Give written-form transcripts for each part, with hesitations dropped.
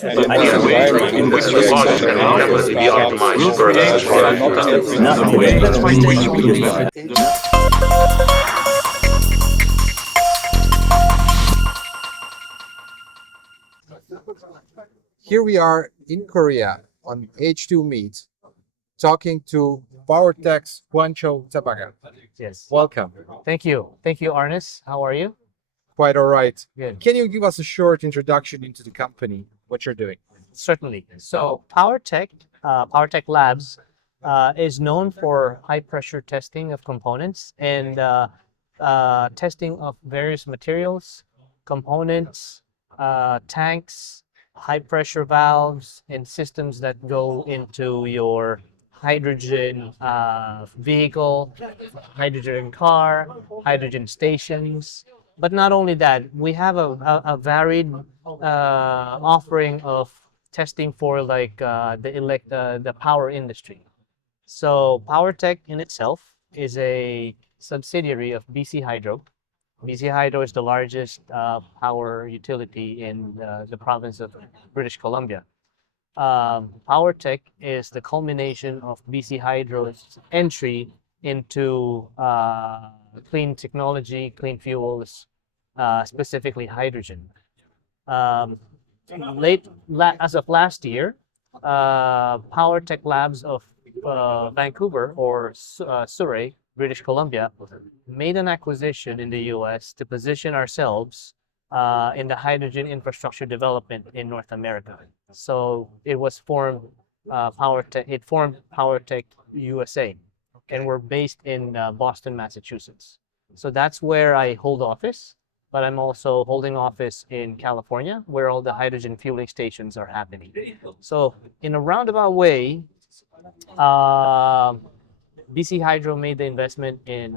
but in a way in which the logic and capacity be optimized for Not today. Here we are in Korea on H2MEET talking to Powertech's Guangzhou Tabaga. Yes. Welcome. Thank you. Thank you, Arnis. How are you? Quite all right. Good. Can you give us a short introduction into the company, what you're doing? Certainly. So PowrTech Labs is known for high pressure testing of components and testing of various materials, components, tanks, high pressure valves, and systems that go into your hydrogen vehicle, hydrogen car, hydrogen stations. But not only that, we have a varied offering of testing for like the power industry. So PowerTech in itself is a subsidiary of BC Hydro. BC Hydro is the largest power utility in the province of British Columbia. PowerTech is the culmination of BC Hydro's entry into clean technology, clean fuels, specifically hydrogen. Um, as of last year, PowerTech Labs of Vancouver or Surrey, British Columbia, made an acquisition in the U.S. to position ourselves in the hydrogen infrastructure development in North America. So it was formed PowerTech. It formed PowrTech USA, and we're based in Boston, Massachusetts. So that's where I hold office. But I'm also holding office in California, where all the hydrogen fueling stations are happening. So in a roundabout way, BC Hydro made the investment in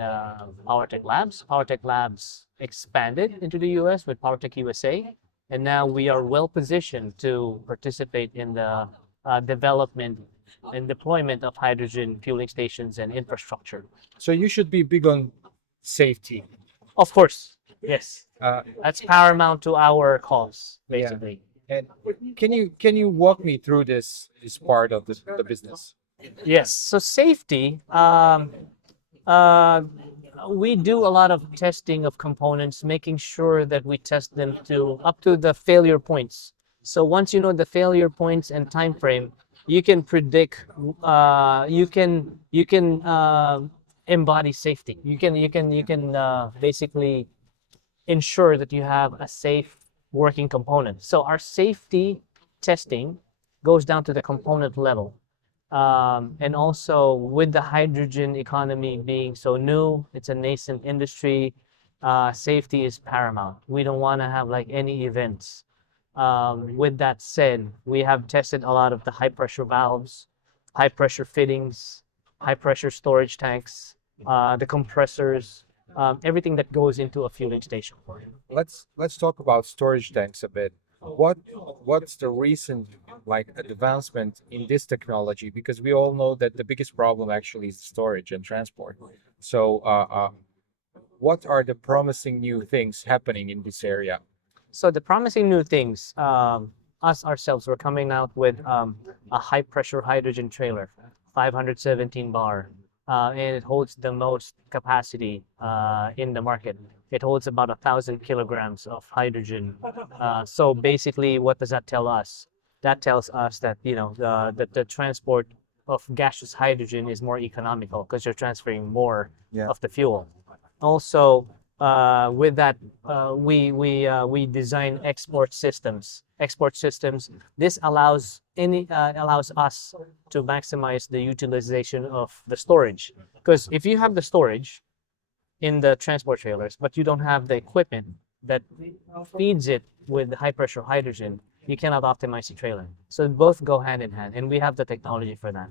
PowerTech Labs. PowerTech Labs expanded into the US with PowrTechUSA, and now we are well positioned to participate in the development and deployment of hydrogen fueling stations and infrastructure. So you should be big on safety. Of course, yes. Uh, That's paramount to our cause, Yeah. basically. and can you walk me through this part of the business? Yes. So safety, uh, we do a lot of testing of components, making sure that we test them to up to the failure points. So once you know the failure points and time frame, you can predict. You can embody safety. You can basically ensure that you have a safe working component. So our safety testing goes down to the component level. And also with the hydrogen economy being so new, it's a nascent industry, safety is paramount. We don't want to have like any events. With that said, we have tested a lot of the high pressure valves, high pressure fittings, high pressure storage tanks, the compressors, everything that goes into a fueling station. Let's talk about storage tanks a bit. What's the recent like advancement in this technology? Because we all know that the biggest problem actually is storage and transport. So what are the promising new things happening in this area? So the promising new things, us ourselves, we're coming out with a high pressure hydrogen trailer, 517 bar, and it holds the most capacity in the market. It holds about 1,000 kilograms of hydrogen. So basically, what does that tell us? That tells us that the transport of gaseous hydrogen is more economical because you're transferring more Yeah. of the fuel. Also, with that, we design export systems. Export systems. This allows us to maximize the utilization of the storage. Because if you have the storage in the transport trailers, but you don't have the equipment that feeds it with high pressure hydrogen, you cannot optimize the trailer. So both go hand in hand, and we have the technology for that.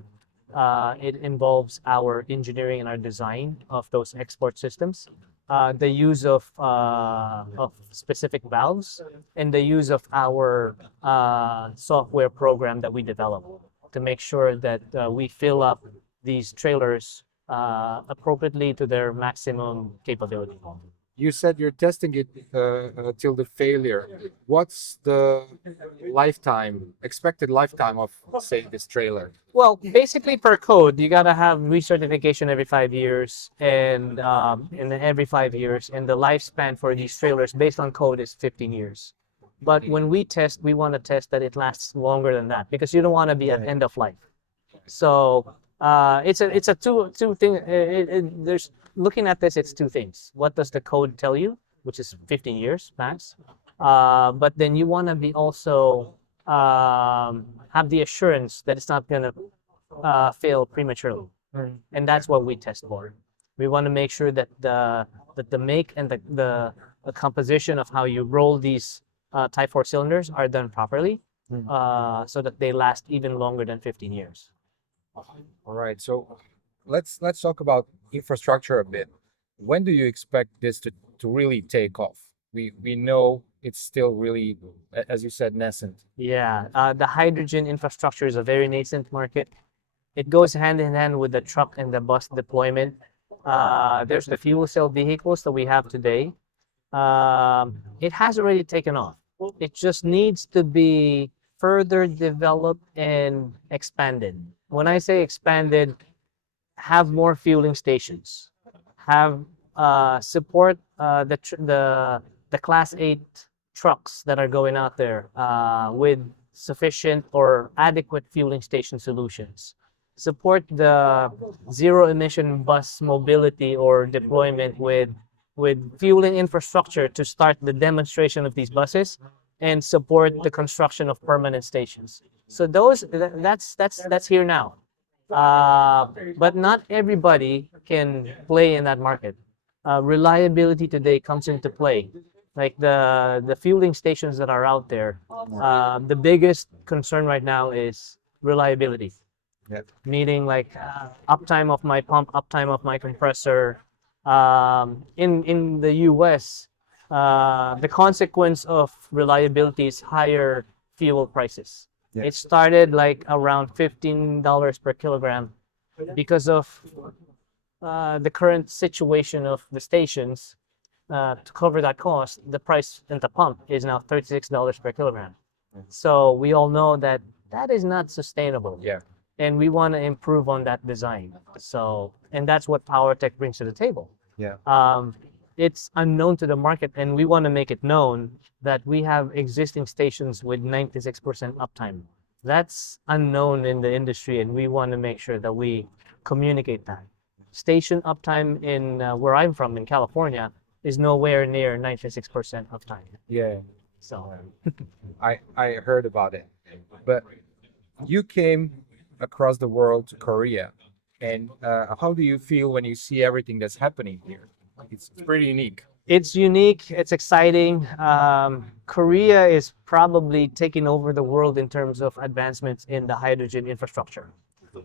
It involves our engineering and our design of those export systems, the use of specific valves, and the use of our software program that we develop to make sure that we fill up these trailers appropriately to their maximum capability. you said you're testing it till the failure. What's the expected lifetime of, say, this trailer? Well, basically per code, you gotta have recertification every 5 years, and every 5 years, and the lifespan for these trailers based on code is 15 years. But when we test, we want to test that it lasts longer than that because you don't want to be at end of life. So it's a two thing. There's looking at this, it's two things. What does the code tell you, which is 15 years max? But then you want to be also have the assurance that it's not going to fail prematurely, and that's what we test for. We want to make sure that the make and the composition of how you roll these Type 4 cylinders are done properly, so that they last even longer than 15 years. All right, so let's talk about infrastructure a bit. When do you expect this to really take off? We know it's still really, as you said, nascent. Yeah, the hydrogen infrastructure is a very nascent market. It goes hand in hand with the truck and the bus deployment. There's the fuel cell vehicles that we have today. It has already taken off. It just needs to be further developed and expanded. When I say expanded, have more fueling stations, have support the Class 8 trucks that are going out there with sufficient or adequate fueling station solutions. Support the zero emission bus mobility or deployment with fueling infrastructure to start the demonstration of these buses, and support the construction of permanent stations. So that's here now. But not everybody can play in that market. Reliability today comes into play. Like the fueling stations that are out there, the biggest concern right now is reliability. Yep. Meaning like uptime of my pump, uptime of my compressor. In the US, the consequence of reliability is higher fuel prices. Yeah. It started like around $15 per kilogram because of the current situation of the stations. To cover that cost, the price at the pump is now $36 per kilogram. So we all know that that is not sustainable. Yeah. And we want to improve on that design. So, and that's what PowrTech brings to the table. Yeah. It's unknown to the market, and we want to make it known that we have existing stations with 96% uptime. That's unknown in the industry, and we want to make sure that we communicate that. Station uptime in where I'm from in California is nowhere near 96% uptime. Yeah. So I heard about it, but you came across the world to Korea, and how do you feel when you see everything that's happening here? It's pretty unique. it's unique, it's exciting. Korea is probably taking over the world in terms of advancements in the hydrogen infrastructure.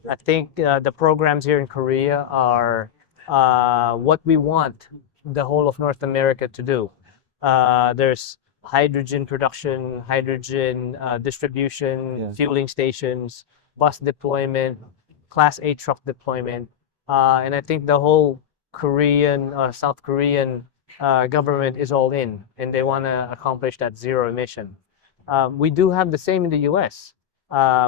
I think the programs here in Korea are what we want the whole of North America to do. There's hydrogen production, hydrogen distribution, fueling stations, bus deployment, Class 8 truck deployment. And I think the whole Korean, South Korean government is all in, and they want to accomplish that zero emission. We do have the same in the US.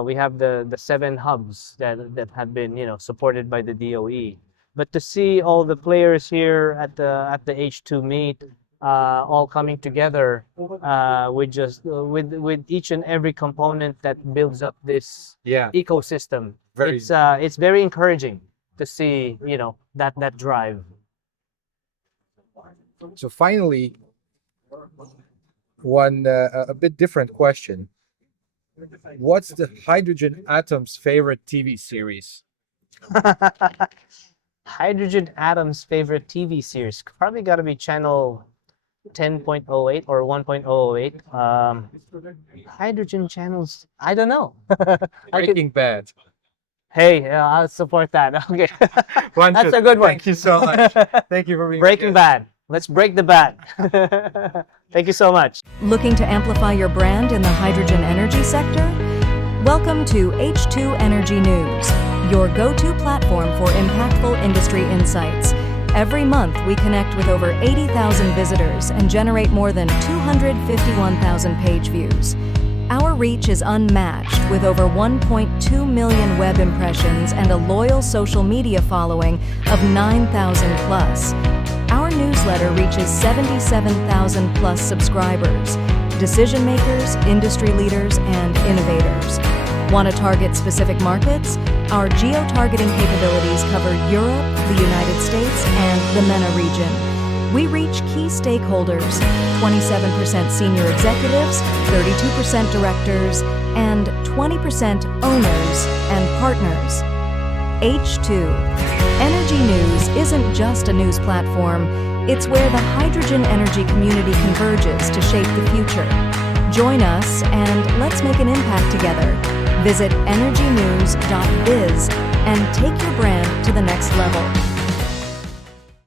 We have the 7 hubs that have been, supported by the DOE. But to see all the players here at the H2MEET all coming together with each and every component that builds up this ecosystem, it's very encouraging to see that drive. So finally, one a bit different question. What's the Hydrogen Atom's favorite TV series? Hydrogen Atom's favorite TV series probably got to be channel 10.08 or 1.008. Hydrogen channels, I don't know. Breaking Bad. Hey, I'll support that. Okay, One that's should- a good one. Thank you so much. Thank you for being Breaking Bad. Let's break the bad. Thank you so much. Looking to amplify your brand in the hydrogen energy sector? Welcome to H2 Energy News, your go-to platform for impactful industry insights. Every month, we connect with over 80,000 visitors and generate more than 251,000 page views. Our reach is unmatched with over 1.2 million web impressions and a loyal social media following of 9,000 plus. Our newsletter reaches 77,000 plus subscribers, decision makers, industry leaders, and innovators. Want to target specific markets? Our geo-targeting capabilities cover Europe, the United States, and the MENA region. We reach key stakeholders, 27% senior executives, 32% directors, and 20% owners and partners. H2. Energy News isn't just a news platform, it's where the hydrogen energy community converges to shape the future. Join us and let's make an impact together. Visit energynews.biz and take your brand to the next level.